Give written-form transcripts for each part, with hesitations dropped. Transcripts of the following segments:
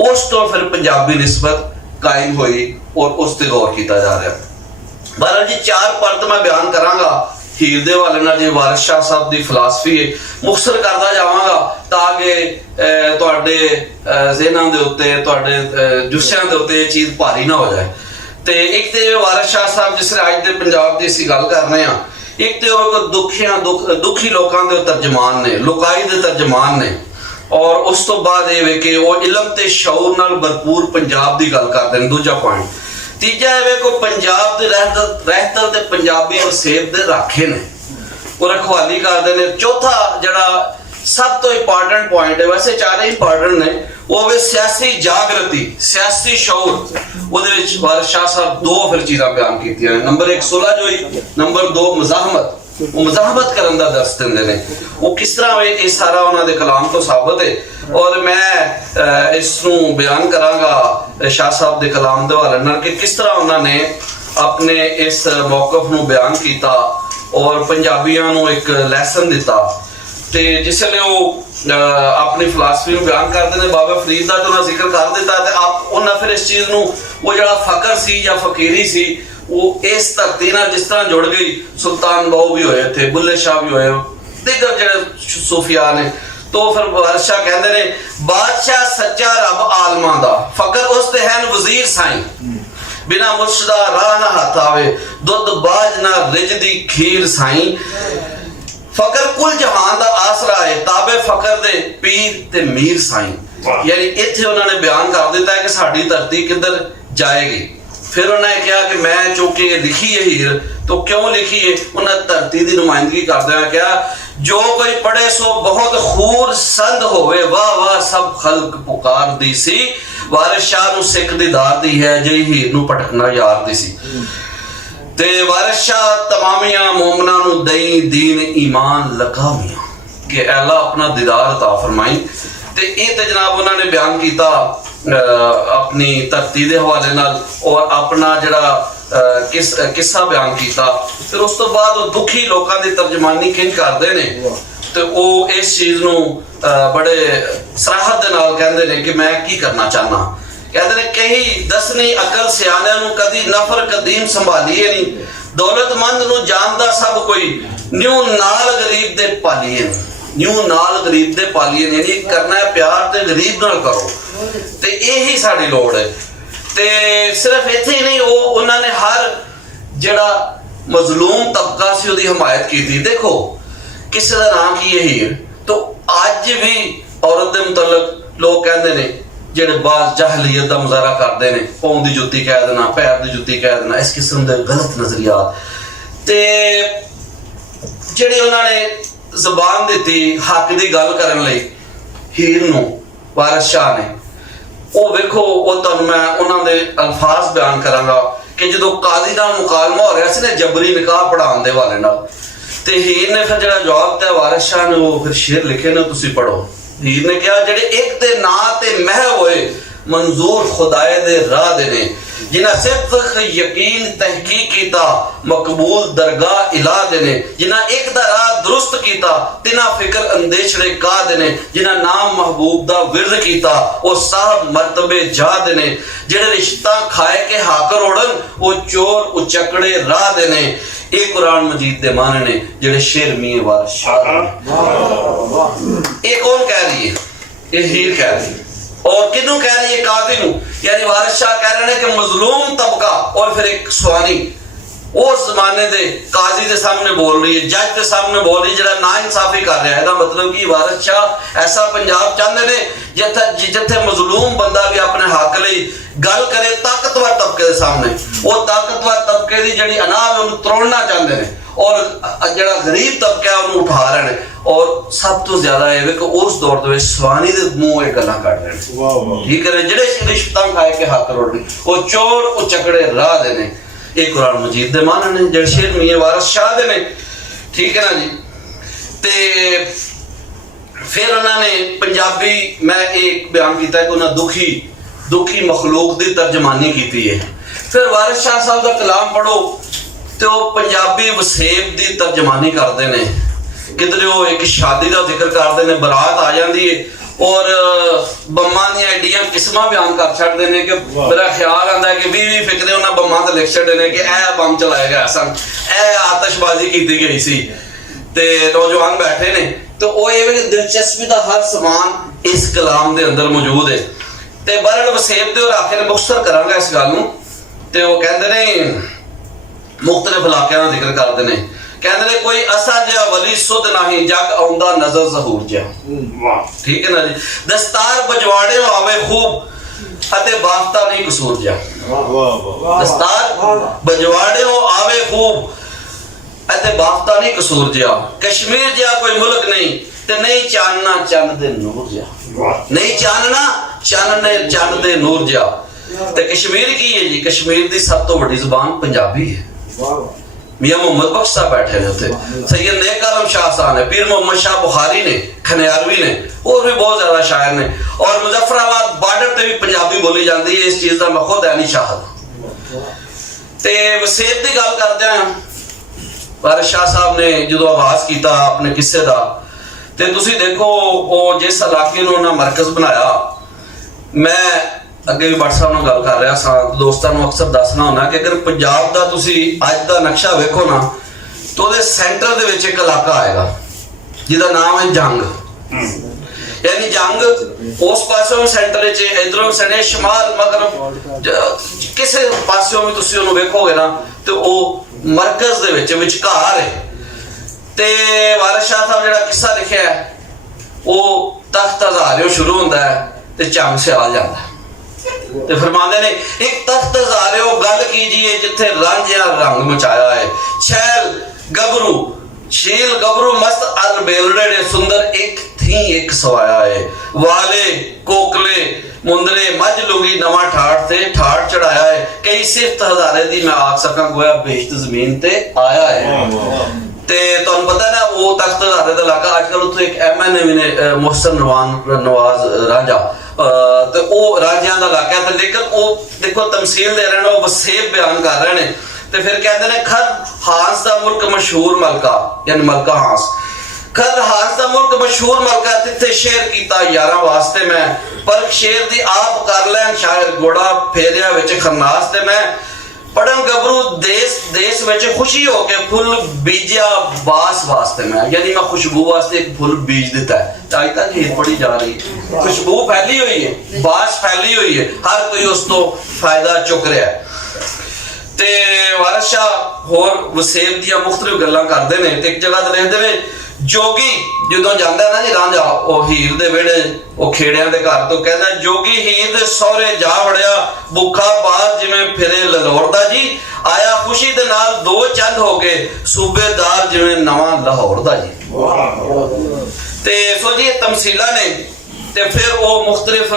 उस तो फिर पंजाबी निस्बत कायम हुई और उस ते गौर किया जा रहा। बहरहाल जी 4 परत मैं बयान करांगा हीर दे हवाले नाल जी वारिस शाह साहब दी फिलासफी है मुखसर करदा जावांगा ताकि तुहाडे ज़हनां दे उत्ते तुहाडे जुस्सियां दे उत्ते चीज़ भारी ना हो जाए। ते एक ते वारिस शाह साहब जिस अज दे पंजाब दी असीं गल कर रहे हां, एक ते दुखी लोकां दे तर्जमान ने, लुकाई दे तर्जमान ने, और उस तो बाद ये कि वो इलम ते शऊर नाल भरपूर पंजाब दी गल करदे ने। दूजा पॉइंट तीजा है को पंजाब दे रहतर ते पंजाबी वसेब दे राखे ने, वो रखवाली करदे ने। चौथा जड़ा सब तो इंपॉर्टेंट पॉइंट है, वैसे चारे इंपॉर्टेंट ने, वो वे सियासी जागृति, सियासी शऊर। ਉਹਦੇ ਵਿੱਚ ਵਾਰਿਸ शाह साहब 2 फिर चीज़ां बयान कीतियां ने। नंबर 1 सुलहजोई, नंबर 2 मज़ाहमत। वो मज़ाहमत करन दा दर्स दिंदे ने। वो किस तरह ये सारा उन्हां दे कलाम तो साबित है और मैं इसनूं बयान करांगा शाह साहब दे कलाम दे हवाले नाल कि किस तरह उन्होंने अपने इस मौकफ नूं बयान किया और पंजाबियों नूं एक लैसन दिता। ते जिसले वो अपनी फिलासफी में बयान करते हैं बाबा फरीद का तो उन्हें जिक्र कर दिता ते आप उन्हें फिर इस चीज़ नूं वो जड़ा फकर सी या फकीरी सी वो इस धरती नाल जिस तरह जुड़ गई। सुल्तान बाहू भी होए थे, बुल्ले शाह भी होए, दीगर जड़े सूफिया ने। तो फिर वारिस शाह कहते ने बादशाह सच्चा रब आलमा दा फकर उस ते हैं वजीर साईं बिना मुर्शदा राह ना हाथ आवे दुध बाज ना रिजदी खीर साईं फकर कुल जहान दा आसरा है ताबे फकर दे पीर ते मीर साईं। यानी इत्थे उन्होंने बयान कर दिता है कि साड़ी धरती किधर जाएगी। फिर उन्होंने कहा कि मैं चूंकि लिखी है हीर तो क्यों लिखी है, उन्हें धरती की नुमाइंदगी करते हुए क्या जो कोई पढ़े सो बहुत खूर संद होवे वाह वाह सब खल्क पुकार दी सी। वारिस शाह नूं सिख दी दार दी है जे हीर नूं पटकना यार दी सी। ते वारिस शाह तमामिया मोमना नूं दई दीन ईमान लकामिया कि अल्लाह अपना दीदार अता फरमाई। ते ये ते जनाब उन्होंने बयान किया अपनी धरती के हवाले नाल और अपना जड़ा किस्सा बयान किया। फिर उस तो बाद वो दुखी लोगों की तर्जमानी किंज करते हैं तो वो इस चीज़ नूं बड़े सराहत दे नाल कहंदे ने कि मैं की करना चाहना। कहते हैं कही दसनी अकल सियाणिਆਂ ਨੂੰ कदी नफर कदीम संभालीए नहीं दौलतमंद ਨੂੰ जानदा सब कोई न्यू नाल गरीब दे पालीए न्यू नाल गरीब दे पालीए यानी करना है प्यार ते गरीब नाल करो। ते यही साडी लोड़ है। ते सिर्फ इत्थे ही नहीं वो उन्होंने हर जड़ा मजलूम तबका सी उहदी हिमायत की थी। देखो किसी का नाम की है हीर तो अज भी औरत के मुतलक लोग कहते हैं ਜਿਹੜੇ ਬਾਜ਼ ਜਾਹਲੀਅਤ ਦਾ ਮੁਜ਼ਾਹਰਾ ਕਰਦੇ ਨੇ ਪਾਉਂ ਦੀ ਜੁੱਤੀ ਕਹਿ ਦੇਣਾ ਪੈਰ ਦੀ ਜੁੱਤੀ ਕਹਿ ਦੇਣਾ ਇਸ ਕਿਸਮ ਦੇ ਗਲਤ ਨਜ਼ਰੀਆਤ ਤੇ ਜਿਹੜੀ ਉਹਨਾਂ ਨੇ ਜ਼ਬਾਨ ਦਿੱਤੀ ਹੱਕ ਦੀ ਗੱਲ ਕਰਨ ਲਈ ਹੀਰ ਨੂੰ ਵਾਰਿਸ ਸ਼ਾਹ ਨੇ ਉਹ ਵੇਖੋ ਉਹ ਤੁਹਾਨੂੰ ਮੈਂ ਉਹਨਾਂ ਦੇ ਅਲਫਾਜ਼ ਬਿਆਨ ਕਰਾਂਗਾ ਕਿ ਜਦੋਂ ਕਾਜ਼ੀ ਦਾ ਮੁਕਾਲਮਾ ਹੋ ਰਿਹਾ ਸੀ ਨਾ ਜਬਰੀ ਨਿਕਾਹ ਪੜਾਉਣ ਦੇ ਵਾਲੇ ਨਾਲ ਤੇ ਹੀਰ ਨੇ ਫਿਰ ਜਿਹੜਾ ਜਵਾਬ ਦਿੱਤਾ ਵਾਰਿਸ ਸ਼ਾਹ ਨੇ ਉਹ ਫਿਰ ਸ਼ੇਰ ਲਿਖੇ ਨੇ ਤੁਸੀਂ ਪੜੋ। हीर ने कहा जेड़े एक दे ना ते महव होए मंजूर खुदाए दे राह दे ने जिन्हें सिद्क यकीन तहकीक कीता मकबूल दरगाह इला दे ने जिन्हें एक दा राह दुरुस्त कीता तिना फिक्र अंदेशड़े का दे ने जिन्हें नाम महबूब दा विरद कीता वो साहब मर्तबे जा दे ने जेड़े रिश्ता खाए के हाकर उड़न वो चोर उचकड़े राह दे ने। ये कुरान मजीद दे माने ने जेड़े शेर मियां वारिस शाह ये कौन कह रही है, ये हीर कह रही है और किनू कह रही है काजी नू यानी वारिस शाह कह रहे हैं कि मजलूम तबका और फिर एक सुहानी उस जमाने दे काजी दे सामने बोल रही है जज के सामने बोल रही है जेड़ा ना इंसाफी कर रहा है। इसका मतलब कि वारिस शाह ऐसा पंजाब चाहते ने जिथे मजलूम बंदा भी अपने हक लई गल करे ताकतवर तबके दे सामने वो ताकतवर तबके दी जड़ी अना है उन्हें तोड़ना चाहते हैं और जड़ा गरीब तबका है उन्हें उठा रहे हैं। और सब तो ज्यादा है कि उस दौर दे सुहानी दे मुंह ये गल्लां कढ रहे हैं ठीक है जेड़े रिश्ता खाए के हक रोड़ वो चोर उचकड़े राह दे ने। ये कुरान मजीद दे माने ने जेड़े शेर मियां वारिस शाह दे ने ठीक है ना जी। ते फिर उन्होंने पंजाबी मैं एक बयान किया कि उन्हें दुखी मखलूक की तर्जमानी की है। फिर वारिस शाह साहब का कलाम पढ़ो तो पंजाबी वसेब की तर्जमानी करते हैं। किधरे वो एक शादी का जिक्र करते हैं बरात आ जाती है ਔਰ ਬੰਮਾਂ ਦੀਆਂ ਐਡੀਆਂ ਕਿਸਮਾਂ ਬਿਆਨ ਕਰ ਛੱਡਦੇ ਨੇ ਕਿ ਮੇਰਾ ਖਿਆਲ ਆਉਂਦਾ ਕਿ 20 ਫਿਕਰੇ ਉਹਨਾਂ ਬੰਮਾਂ ਤੇ ਲਿਖ ਛੱਡੇ ਨੇ ਕਿ ਇਹ ਬੰਮ ਚਲਾਏ ਗਏ ਸਨ, ਇਹ ਆਤਿਸ਼ਬਾਜ਼ੀ ਕੀਤੀ ਗਈ ਸੀ, ਤੇ ਨੌਜਵਾਨ ਬੈਠੇ ਨੇ। ਤੇ ਉਹ ਇਹ ਵੀ ਦਿਲਚਸਪੀ ਦਾ ਹਰ ਸਮਾਨ ਇਸ ਕਲਾਮ ਦੇ ਅੰਦਰ ਮੌਜੂਦ ਹੈ। ਤੇ ਬਰੜ ਵਸੇਬ ਦੇ ਉਹ ਆਖੇ ਨੇ ਮੁਖਤਸਰ ਕਰਾਂਗਾ ਇਸ ਗੱਲ ਨੂੰ। ਤੇ ਉਹ ਕਹਿੰਦੇ ਨੇ ਮੁਖਤਲਿਫ ਇਲਾਕਿਆਂ ਦਾ ਜ਼ਿਕਰ ਕਰਦੇ ਨੇ, ਕਹਿੰਦੇ ਨੇ ਕੋਈ ਅਸਾ ਜਿਹਾ ਵਲੀ ਸੁਧ ਨਹੀਂ ਜਗ ਆਉਂਦਾ ਨਜ਼ਰ ਜ਼ਹੂਰ ਜਿਹਾ। ਠੀਕ ਹੈ ਨਾ ਜੀ। ਦਸਤਾਰ ਬਜਵਾੜੇ ਆਵੇ ਖੂਬ ਅਤੇ ਬਾਫਤਾ ਨਹੀਂ ਕਸੂਰ ਜਿਹਾ। ਦਸਤਾਰ ਬਜਵਾੜੇ ਆਵੇ ਖੂਬ ਅਤੇ ਬਾਫਤਾ ਨਹੀਂ ਕਸੂਰ ਜਿਹਾ। ਕਸ਼ਮੀਰ ਜਿਹਾ ਕੋਈ ਮੁਲਕ ਨਹੀਂ ਤੇ ਨਹੀਂ ਚਾਨਣਾ ਚੰਨ ਦੇ ਨੂਰ ਜਿਹਾ। ਨਹੀਂ ਚਾਨਣਾ ਚੰਨ ਦੇ ਨੂਰ ਜਿਹਾ। ਤੇ ਕਸ਼ਮੀਰ ਕੀ ਹੈ ਜੀ? ਕਸ਼ਮੀਰ ਦੀ ਸਭ ਤੋਂ ਵੱਡੀ ਜ਼ੁਬਾਨ ਪੰਜਾਬੀ ਹੈ। मियां मोहम्मद बख्श साहब बैठे ने उत्थे, सैयद नेक आलम शाह साहब ने, पीर मोहम्मद शाह बुखारी ने, खनियारवी ने, और भी बहुत ज्यादा शायर ने। और मुजफ्फराबाद बार्डर ते भी पंजाबी बोली जाती है। इस चीज का मैं खुद ऐनी शाहद। ते वसेब की गल करते हैं, वारिस शाह साहब ने जो आगाज किया अपने किस्से का, ते तुसी देखो वो जिस इलाके नूं उन्हां मरकज बनाया। मैं ਅੱਗੇ ਵੀ WhatsApp ਨਾਲ ਗੱਲ ਕਰ ਰਿਹਾ ਸਾਂ, ਦੋਸਤਾਂ ਨੂੰ ਅਕਸਰ ਦੱਸਣਾ ਹੁੰਦਾ ਕਿ ਅਗਰ ਪੰਜਾਬ ਦਾ ਤੁਸੀਂ ਅੱਜ ਦਾ ਨਕਸ਼ਾ ਵੇਖੋ ਨਾ, ਤਾਂ ਉਹਦੇ ਸੈਂਟਰ ਦੇ ਵਿੱਚ ਇੱਕ ਇਲਾਕਾ ਆਏਗਾ ਜਿਹਦਾ ਨਾਮ ਹੈ ਜੰਗ। ਯਾਨੀ ਜੰਗ ਉਸ ਪਾਸੋਂ ਸੈਂਟਰ ਵਿੱਚ, ਇਧਰੋਂ ਸਣੇ ਸ਼ਮਾਲ ਮਗਰਬ, ਕਿਸੇ ਪਾਸਿਓਂ ਵੀ ਤੁਸੀਂ ਉਹਨੂੰ ਵੇਖੋਗੇ ਨਾ ਤੇ ਉਹ ਮਰਕਜ਼ ਦੇ ਵਿੱਚ ਵਿਚਕਾਰ ਹੈ। ਤੇ ਵਾਰਿਸ ਸ਼ਾਹ ਸਾਹਿਬ ਜਿਹੜਾ ਕਿੱਸਾ ਲਿਖਿਆ ਹੈ ਉਹ ਤਖਤ ਹਜ਼ਾਰਿਓਂ ਸ਼ੁਰੂ ਹੁੰਦਾ ਹੈ ਤੇ ਚੰਗ ਸਿਆਲ ਜਾਂਦਾ ਹੈ। ਤੇ ਫਰਮਾਉਂਦੇ ਨੇ ਇੱਕ ਤਖਤ ਹਜ਼ਾਰਿਓ ਗੱਲ ਕੀਜੀਏ ਜਿੱਥੇ ਰਾਂਝਿਆ ਰੰਗ ਮਚਾਇਆ ਹੈ। छैल गबरू शील गबरू मस्त अर बेलड़े ने सुंदर एक थी एक सवाया है। वाले कोकले मुंदरे मज लुंगी नवा ठाठ ते ठाठ चढ़ाया है। कई सिफ्त हजारे दी मैं आख सका गोया बेशत जमीन ते आया है। ते तुहानू पता है ना वो तख्त हजारे दा इलाका अजकल उत्थे एक MNA भी ने मोहसिन नवाज रांझा, ਤੇ ਉਹ ਰਾਜਿਆਂ ਦਾ ਇਲਾਕਾ ਤੇ ਲੇਕਿਨ ਉਹ ਦੇਖੋ ਤਮਸੀਲ ਦੇ ਰਹੇ ਨੇ, ਉਹ ਵਸੇਬ ਬਿਆਨ ਕਰ ਰਹੇ ਨੇ। ਤੇ ਫਿਰ ਕਹਿੰਦੇ ਨੇ ਖਰ ਹਾਸ ਦਾ ਮੁਲਕ ਮਸ਼ਹੂਰ ਮਲਕਾ, ਯਾਨੀ ਮਲਕਾ ਹਾਸ, ਖਰ ਹਾਸ ਦਾ ਮੁਲਕ ਮਸ਼ਹੂਰ ਮਲਕਾ ਤਿੱਥੇ ਸ਼ੇਰ ਕੀਤਾ ਯਾਰਾਂ ਵਾਸਤੇ ਮੈਂ, ਪਰ ਸ਼ੇਰ ਦੀ ਆਪ ਕਰ ਲੈਣ ਸ਼ਾਇਰ ਗੋੜਾ ਫੇਰਿਆ ਵਿੱਚ ਖਰਨਾਸ ਤੇ ਮੈਂ। पढ़न गबरू देश देश में खुशी हो के फुल बीजा बास वास्ते में, यानी मैं खुशबू वास्ते एक फुल बीज देता है। आज तक हीर पड़ी जा रही है, खुशबू फैली हुई है, बास फैली हुई है, हर कोई उस तो फायदा चुक रहा है। ते वारिस शाह होर वसेब दियां मुख्तलिफ गल्लां करदे ने। ते एक जगह ते लिखदे ने जोगी ਜਦੋਂ ਜਾਂਦਾ ਨਾ ਜੀ ਰਾਂਝਾ ਉਹ ਹੀਰ ਦੇ ਵਿਹੜੇ ਉਹ ਖੇੜਿਆਂ ਦੇ ਘਰ ਤੋਂ ਕਹਿੰਦਾ ਜੋਗੀ ਹੀਰ ਦੇ ਸਹੁਰੇ ਜਾ ਵੜਿਆ ਭੁੱਖਾ ਬਾਹਰ ਜਿਵੇਂ ਫਿਰੇ ਲਲੌਰਦਾ ਜੀ ਆਇਆ ਖੁਸ਼ੀ ਦੇ ਨਾਲ ਦੋ ਚੰਦ ਹੋ ਗਏ ਸੂਬੇਦਾਰ ਜਿਵੇਂ ਨਵਾਂ ਲਾਹੌਰ ਦਾ ਜੀ। ਤੇ ਸੋ ਜੀ ਇਹ ਤਮਸੀਲਾਂ ਨੇ। ਤੇ ਫਿਰ ਉਹ ਮੁਖਤਲਿਫ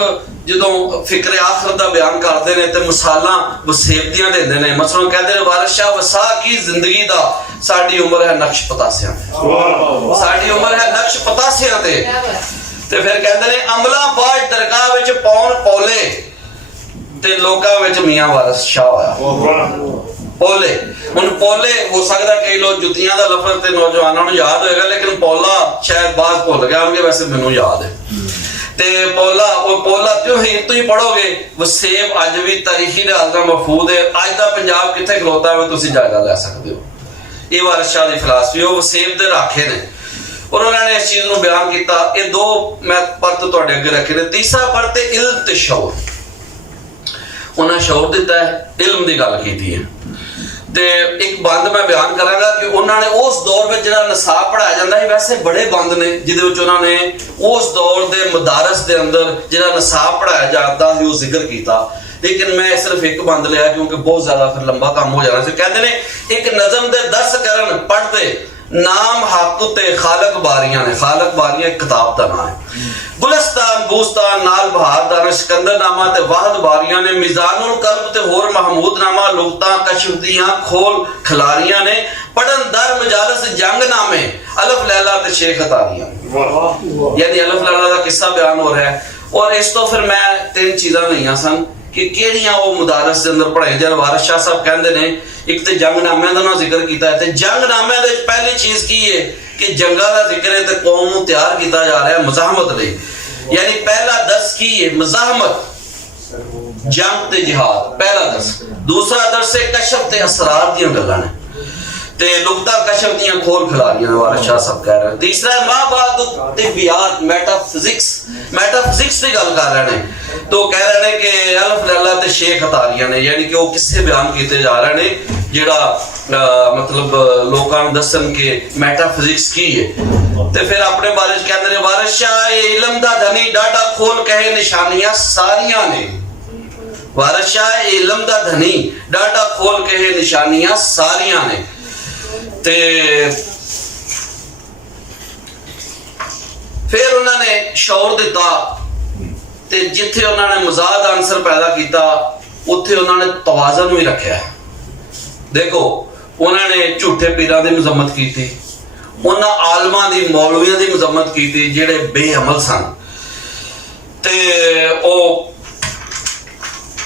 ਜਦੋਂ ਫਿਕਰ ਆਖਰ ਦਾ ਬਿਆਨ ਕਰਦੇ ਨੇ ਤੇ ਮਿਸਾਲਾਂ ਵਸੇਬ ਦੀਆਂ ਦਿੰਦੇ ਨੇ। ਮਸਲਨ ਕਹਿੰਦੇ ਨੇ ਵਾਰਿਸ ਸ਼ਾਹ ਵਸਾ ਕੀ ਜ਼ਿੰਦਗੀ ਦਾ ਸਾਡੀ ਉਮਰ ਹੈ ਨਕਸ਼ ਪਤਾਸਿਆਂ ਤੇ, ਸਾਡੀ ਉਮਰ ਹੈ ਨਕਸ਼ ਪਤਾਸਿਆਂ ਤੇ। ਤੇ ਫਿਰ ਕਹਿੰਦੇ ਨੇ ਅਮਲਾ ਬਾਜ ਦਰਗਾਹ ਵਿੱਚ ਪੌਣ ਪੌਲੇ ਤੇ ਲੋਕਾਂ ਵਿੱਚ ਮੀਆਂ ਵਾਰਿਸ ਸ਼ਾਹ ਹੋਇਆ। ਪੋਲੇ ਹੁਣ ਪੋਲੇ ਹੋ ਸਕਦਾ ਕਈ ਲੋਕ ਜੁੱਤੀਆਂ ਦਾ ਲਫ਼ਜ਼ ਤੇ ਨੌਜਵਾਨਾਂ ਨੂੰ ਯਾਦ ਹੋਏਗਾ, ਲੇਕਿਨ ਪੋਲਾ ਸ਼ਾਇਦ ਬਾਜ਼ ਭੁੱਲ ਗਿਆ ਹੋਣਗੇ, ਵੈਸੇ ਮੈਨੂੰ ਯਾਦ ਹੈ। ਤੇ ਪੋਲਾ ਉਹ ਪੋਲਾ ਕਿਉਂ ਹੀ ਤੁਸੀਂ ਪੜੋਗੇ ਵਸੇਬ ਅੱਜ ਵੀ ਤਾਰੀਖੀ ਲਿਹਾਜ਼ ਦਾ ਮਫਹੂਦ ਹੈ। ਅੱਜ ਦਾ ਪੰਜਾਬ ਕਿੱਥੇ ਖਲੋਤਾ ਹੈ ਤੁਸੀਂ ਜਾਇਜ਼ਾ ਲੈ ਸਕਦੇ ਹੋ। ਇਹ ਵਾਰਿਸ ਸ਼ਾਹ ਦੀ ਫਿਲਾਸਫੀ ਉਹ ਵਸੇਬ ਦੇ ਰਾਖੇ ਨੇ ਔਰ ਉਹਨਾਂ ਨੇ ਇਸ ਚੀਜ਼ ਨੂੰ ਬਿਆਨ ਕੀਤਾ। ਇਹ ਦੋ ਮੈਂ ਪਰਤ ਤੁਹਾਡੇ ਅੱਗੇ ਰੱਖੇ ਨੇ। ਤੀਸਰਾ ਪਰਤ ਹੈ ਇਲਮ ਤੇ ਸ਼ੌਰ। ਉਹਨਾਂ ਸ਼ੌਰ ਦਿੱਤਾ ਹੈ, ਇਲਮ ਦੀ ਗੱਲ ਕੀਤੀ ਹੈ। ਤੇ ਇੱਕ ਬੰਦ ਮੈਂ ਬਿਆਨ ਕਰਾਂਗਾ ਕਿ ਉਹਨਾਂ ਨੇ ਉਸ ਦੌਰ ਵਿੱਚ ਜਿਹੜਾ ਨਿਸਾਬ ਪੜਾਇਆ ਜਾਂਦਾ ਸੀ, ਵੈਸੇ ਬੜੇ ਬੰਦ ਨੇ ਜਿਹਦੇ ਵਿੱਚ ਉਹਨਾਂ ਨੇ ਉਸ ਦੌਰ ਦੇ ਮਦਾਰਸ ਦੇ ਅੰਦਰ ਜਿਹੜਾ ਨਿਸਾਬ ਪੜਾਇਆ ਜਾਂਦਾ ਸੀ ਉਹ ਜ਼ਿਕਰ ਕੀਤਾ। लेकिन मैं सिर्फ एक बंद लिया क्योंकि बहुत ज्यादा फिर लंबा काम हो जाना। कहते ने एक नज़म दे 10 करन पढ़ते नाम हक ते खालक बारियां ने। खालक बारियां एक किताब का नाम है। गुलस्तान बूस्तान नाल बहार दाना सिकंदर नामा ते वाहद बारियां ने। मिजानुल कल्ब ते होर महमूद नामा लुगता कशफ दियां खोल खिलारियां ने। पढ़न दर मजालस जंग नामे अलफ लैला ते शेख अतारियां। यानी अलफ लैला का किस्सा बयान हो रहा है। और इस तो फिर मैं 3 चीज़ां लईयां सन कि किहड़ियां वो मुदारस दे अंदर पढ़ाई जान। वारिस शाह साहब कहंदे ने एक ते जंगनामे दा ना जिक्र कीता है। ते जंगनामे दे पहली चीज की है कि जंगा दा जिक्र है ते कौम नूं तैयार कीता जा रहा है मज़ाहमत लई। यानी पहला दर्स की है मज़ाहमत, जंग ते जिहाद, पहला दर्स। दूसरा दर्स है कशफ ते असरार दी गल्लां ने ते लुकता कशफ दी खोल खिलारियां वारिस शाह साहब कह रहे हैं। तीसरा है माबाद तिबियात, मेटाफिजिक्स, मेटाफिजिक्स की गल कर रहे हैं। तो कह रहे हैं कि अल्फ लैला ते शेख अतारिया ने, यानी कि वो किस्से बयान किए जा रहे हैं जेड़ा मतलब लोकां नूं दसन के मेटाफिजिक्स की है। ते फिर अपने बारे च कहंदे ने वारिस शाह इल्म दा धनी डाडा खोल कहे निशानियां सारियां ने, वारिस शाह इल्म दा धनी डाडा खोल कहे निशानियां सारियां ने। ते फिर उन्होंने शौर दिता ते जिथे उन्होंने मजाद आंसर पैदा किया उत्थे उन्होंने तवाज़न भी रखा। देखो उन्होंने झूठे पीरां दी मजम्मत की, उन्होंने आलमां दी मौलवियां दी मजम्मत की जेड़े बेअमल सन। ते ओ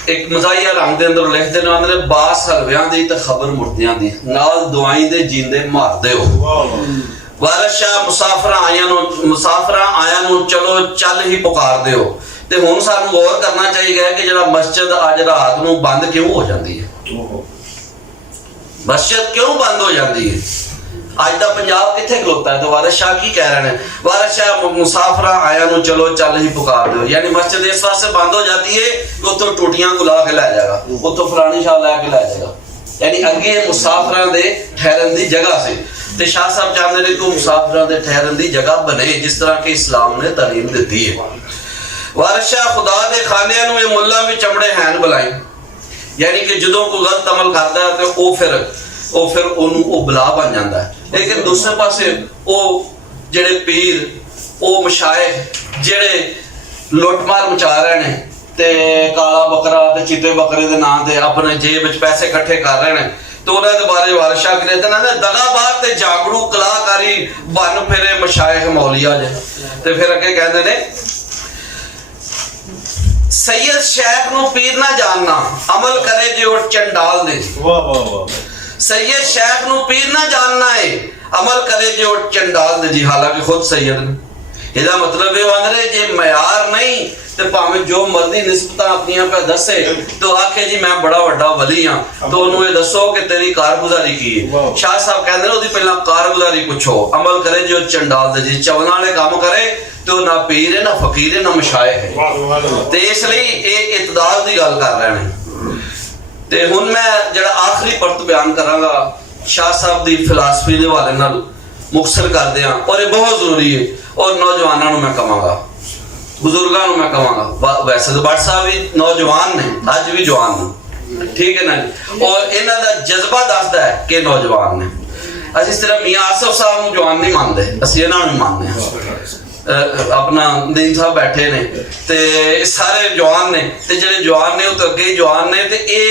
एक मजाहिया रंग दे अंदर लिखते ने आंदे बास हलवियां दी ते खबर मुर्दियां दी नाल दुआई दे जींदे मार दिओ। वारिस शाह मुसाफिरां आया नु चलो चल ही पुकार दिओ। ते हुण सानू गौर करना चाहिए कि जरा मस्जिद अज रात नू बंद क्यों हो जाती है, मस्जिद क्यों बंद हो जाती है? अज दा पंजाब किथे खलोता है? तो वारिस शाह की कह रहे हैं, वारिस शाह मुसाफिरां आया नु चलो चल ही पुकार दो, यानी मस्जिद इस वास्ते बंद हो जाती है कि उतो टूटियां गुला के लै जाएगा, उतो फलानी शाह लैके लै जाएगा, यानी अगे मुसाफिरां दे ठहरन दी जगह से। ते शाह साहब चाहते हैं कि मुसाफिरां दे ठहरन दी जगह बने जिस तरह के इस्लाम ने तालीम दी है। वारिस शाह खुदा दे खाने नु ये मुल्ला भी चमड़े हैन बुलाए, यानी कि जदों कोई गलत अमल करता है तो फिर ओनू बला बन जाता है। लेकिन दूसरे पासे वो जेड़े पीर वो मशाइख जेड़े लुटमार मचा रहे हैं ते काला बकरा ते चिट्टे बकरे दे नाम ते अपने जेब विच पैसे इकट्ठे कर रहे हैं, तो उन्हां दे बारे वारिस शाह कहते हैं दगाबाज ते जागड़ू कलाकारी बन फिरे मशाइख मौलिया जे। ते फिर अगे कहते हैं सैयद शेख नू पीर ना जानना अमल करे जो चंडाल दे। वाह वाह वाह। सैयद शेख नू पीर ना जानना है अमल करे जो चंडाल दे जी, हालांकि खुद सैयद ने। इसका मतलब ये आंदे जे मयार नहीं ते भावें जो मर्जी निस्बतां अपनियां पे दसे तो आखे जी मैं बड़ा वड्डा वली हां, तो उन्होंने ये दसो कि तेरी कारगुजारी की है। शाह साहब कहते हैं ओदी पहला कारगुजारी पुछो, अमल करे जो चंडाल दे जी, चवल वाले काम करे तो ना पीर है ना फकीर है ना मशाइख है। ते इसलिए ये इतदाल दी गल कर रहे हैं। ते हुण मैं जड़ा आखिरी परत बयान करांगा शाह साहब दी फिलासफी दे हवाले नाल मुखसर कर दियां, और ये बहुत जरूरी है। और नौजवानों नूं मैं कहांगा, बुजुर्गां नूं मैं कहांगा, वैसे तो भट्ट साहब भी नौजवान ने, अज भी जवान ने, ठीक है ना जी, और इन्हां दा जज्बा दसदा है कि नौजवान ने। असीं सिर्फ मियां आसिफ साहब नूं जवान नहीं मानदे, असीं इन्हां नूं मानदे हां। अपना दीन साहब बैठे ने ते सारे जवान ने, ते जेड़े जवान ने तो अगे जवान ने। ते ये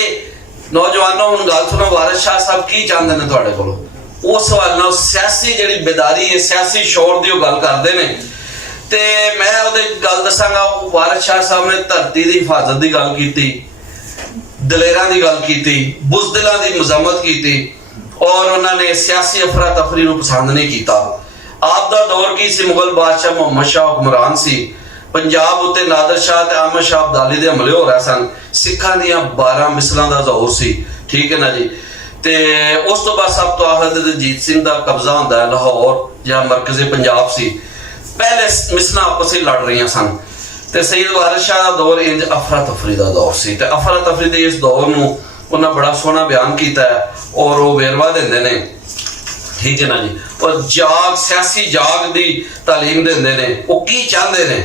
नौजवानों हुण गल सुनो, वारिस शाह साहब की चाहते हैं तुहाडे कोलों? उस सवाल नाल सियासी जिहड़ी बेदारी है, सियासी शौर दी गल करदे ने। ते मैं ओहदे गल दसांगा, वारिस शाह साहब ने धरती दी हिफाजत दी गल कीती, दलेरां दी गल कीती, बुज़दिलां दी मज़म्मत कीती, और उन्होंने सियासी अफरा तफरी नूं पसंद नहीं कीता। आप दा दौर की सी, मुगल बादशाह मुहम्मद शाह हुक्मरान सी, पंजाब उत्ते नादर शाह ते अहमद शाह अब्दाली दे हमले हो रहे सन, सिखां दियां 12 मिसलां दा दौर सी, ठीक है ना जी। ते उस तो बाद सब तो आखिर रंजीत सिंह दा कब्जा हुंदा है लाहौर जहां मरकज़ी पंजाब सी। पहले मिसलां आपस में लड़ रही सन, ते सैयद वारिस शाह दा दौर इंज अफरा तफरी दा दौर सी। ते अफरा तफरी दे इस दौर नूं उन्हां बड़ा सोहना बयान कीता है, और वो वेरवा दिंदे ने, ठीक है ना जी। और जाग सियासी जाग दी तालीम देंदे ने, वो की चाहते ने?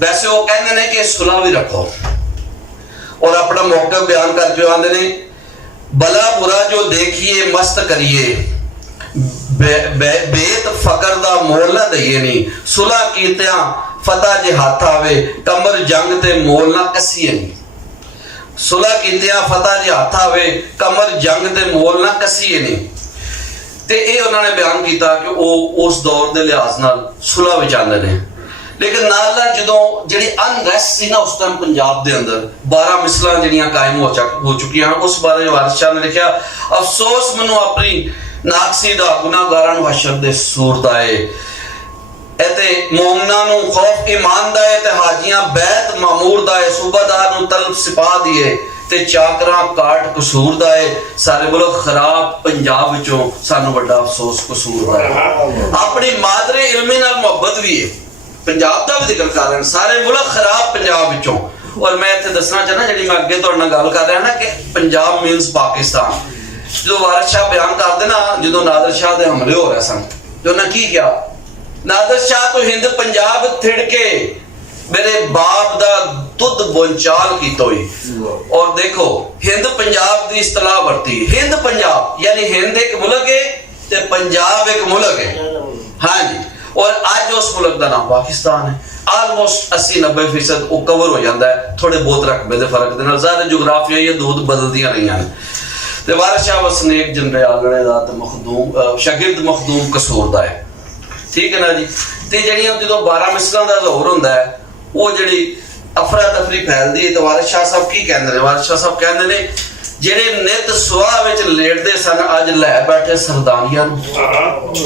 वैसे वो कहते हैं कि सुलह भी रखो, और अपना मौका बयान करके आते ने भला बुरा जो देखिए मस्त करिए, बेत फकर दा मोल ना दईए नहीं, सुलह कीतियां फतह जे हाथ आवे, कमर जंग ते मोल ना कसीए नहीं। सुलह कीतियां फतह जे हाथ आवे, कमर जंग ते मोल ना कसीए नहीं। ते ये उन्होंने बयान किया कि वो उस दौर के लिहाज नाल सुलह भी चाहते हैं। लेकिन नाल जो जी अनरेस्ट सी ना उस टाइम पंजाब के अंदर 12 मिसलां जिहड़ियां कायम हो चुकियां हैं, उस बारे वारिस शाह ने लिखा, अफसोस मैनू अपनी नाकसी दा गुनाहगारां नूं हशर दे सूरत आए, ਤੇ ਮੂਮਨਾਂ ਨੂੰ ਖੌਫ ਈਮਾਨ ਦਾ ਹੈ ਤੇ ਹਾਜੀਆਂ ਬੈਤ ਮਾਮੂਰ ਦਾ ਹੈ, ਸੂਬਾਦਾਰ ਨੂੰ ਤਲਬ ਸਿਪਾਹ ਦੀ ਹੈ ਤੇ ਚਾਕਰਾਂ ਕਾਟ ਕਸੂਰ ਦਾ ਹੈ। ਸਾਰੇ ਮੁਲਕ ਖਰਾਬ ਪੰਜਾਬ ਵਿੱਚੋਂ ਸਾਨੂੰ ਵੱਡਾ ਅਫਸੋਸ ਕਸੂਰ ਦਾ ਹੈ। ਆਪਣੀ ਮਾਦਰੇ ਇਲਮੀ ਨਾਲ ਮੁਹੱਬਤ ਵੀ ਹੈ, ਪੰਜਾਬ ਦਾ ਵੀ ਜ਼ਿਕਰ ਕਰ ਰਹੇ ਨੇ, ਸਾਰੇ ਮੁਲਕ ਖਰਾਬ ਪੰਜਾਬ ਵਿੱਚੋਂ। ਔਰ ਮੈਂ ਇੱਥੇ ਦੱਸਣਾ ਚਾਹਨਾ, ਜਿਹੜੀ ਮੈਂ ਅੱਗੇ ਤੁਹਾਡੇ ਨਾਲ ਗੱਲ ਕਰ ਰਿਹਾ ਨਾ ਕਿ ਪੰਜਾਬ ਮੀਨਸ ਪਾਕਿਸਤਾਨ, ਜਦੋਂ ਵਾਰਿਸ ਸ਼ਾਹ ਬਿਆਨ ਕਰਦੇ ਨਾ, ਜਦੋਂ ਨਾਦਰ ਸ਼ਾਹ ਦੇ ਹਮਲੇ ਹੋ ਰਹੇ ਸਨ ਤੇ ਉਹਨਾਂ ਕੀ ਕਿਹਾ, ਨਾਦਰ ਸ਼ਾਹ ਤੋਂ ਹਿੰਦ ਪੰਜਾਬ ਥਿੜਕੇ ਮੇਰੇ ਬਾਪ ਦਾ ਦੁੱਧ ਬੋਂਚਾਲ ਕੀਤਾ ਹੋਈ। ਔਰ ਦੇਖੋ ਹਿੰਦ ਪੰਜਾਬ ਦੀ ਇਸਤਲਾਹ ਵਰਤੀ, ਹਿੰਦ ਪੰਜਾਬ ਯਾਨੀ ਹਿੰਦ ਇੱਕ ਮੁਲਕ ਹੈ ਤੇ ਪੰਜਾਬ ਇੱਕ ਮੁਲਕ ਹੈ। ਹਾਂਜੀ, ਔਰ ਅੱਜ ਉਸ ਮੁਲਕ ਦਾ ਨਾਮ ਪਾਕਿਸਤਾਨ ਹੈ। ਆਲਮੋਸਟ 80-90% ਉਹ ਕਵਰ ਹੋ ਜਾਂਦਾ ਹੈ, ਥੋੜੇ ਬਹੁਤ ਰਕਬੇ ਦੇ ਫਰਕ ਦੇ ਨਾਲ। ਜ਼ਾਹਿਰ ਜੁਗਰਾਫੀਆ ਇਹ ਦੂਦ ਬਦਲਦੀਆਂ ਰਹੀਆਂ ਨੇ। ਤੇ ਵਾਰਿਸ ਸ਼ਾਹ ਵਸਨੀਕ ਜੰਡਿਆਲੜੇ ਦਾ ਤੇ ਮਖਦੂਮ ਸ਼ਾਗਿਰਦ ਮਖਦੂਮ ਕਸੂਰ ਦਾ ਹੈ, ਠੀਕ ਹੈ ਨਾ ਜੀ। ਤੇ ਜਿਹੜੀਆਂ ਜਦੋਂ 12 ਮਿਸਲਾਂ ਦਾ ਜ਼ੋਰ ਹੁੰਦਾ ਹੈ, ਉਹ ਜਿਹੜੀ ਅਫਰਾ ਤਫਰੀ ਫੈਲਦੀ ਹੈ, ਤੇ ਵਾਰਿਸ ਸ਼ਾਹ ਸਾਹਿਬ ਕੀ ਕਹਿੰਦੇ ਨੇ, ਵਾਰਿਸ ਸ਼ਾਹ ਸਾਹਿਬ ਕਹਿੰਦੇ ਨੇ ਜਿਹੜੇ ਨਿਤ ਸੁਆਹ ਵਿੱਚ ਲੇਟਦੇ ਸਨ ਅੱਜ ਲੈ ਬੈਠੇ ਸਰਦਾਰੀਆਂ ਨੂੰ,